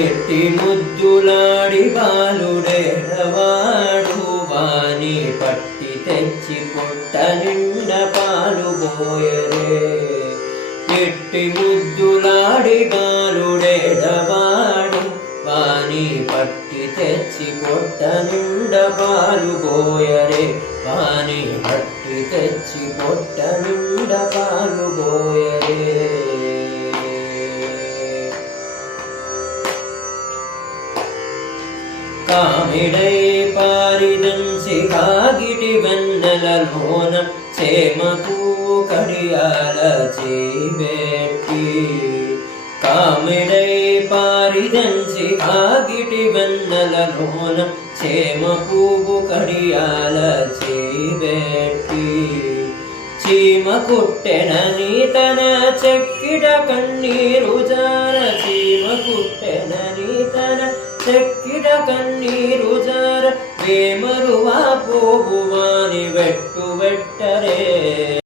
ఎట్టి ముద్దులాడి బాలుడేడవాడు వాని పట్టి తెచ్చి పుట్ట నిండ పాలు పోయరే ఎట్టి ముద్దులాడి బాలుడేడవాడు వాని పట్టి తెచ్చి పుట్ట నిండ పాలు పోయరే వాని పట్టి తెచ్చి పుట్ట నిండ పాలు పోయరే కామిడై పారిదంసి కాగిటి వెన్నెలలోన చేమకు కడియాల చేబెట్టి కామిడై పారిదంసి కాగిటి వెన్నెలలోన చేమకు కడియాల చేబెట్టి చీమ కుట్టెనని తన చెక్కిట కన్నీరు జార చీమ కుట్టెనని తన చెక్కిట కన్నీరు జార వేమరువా పోగువాని వెట్టువ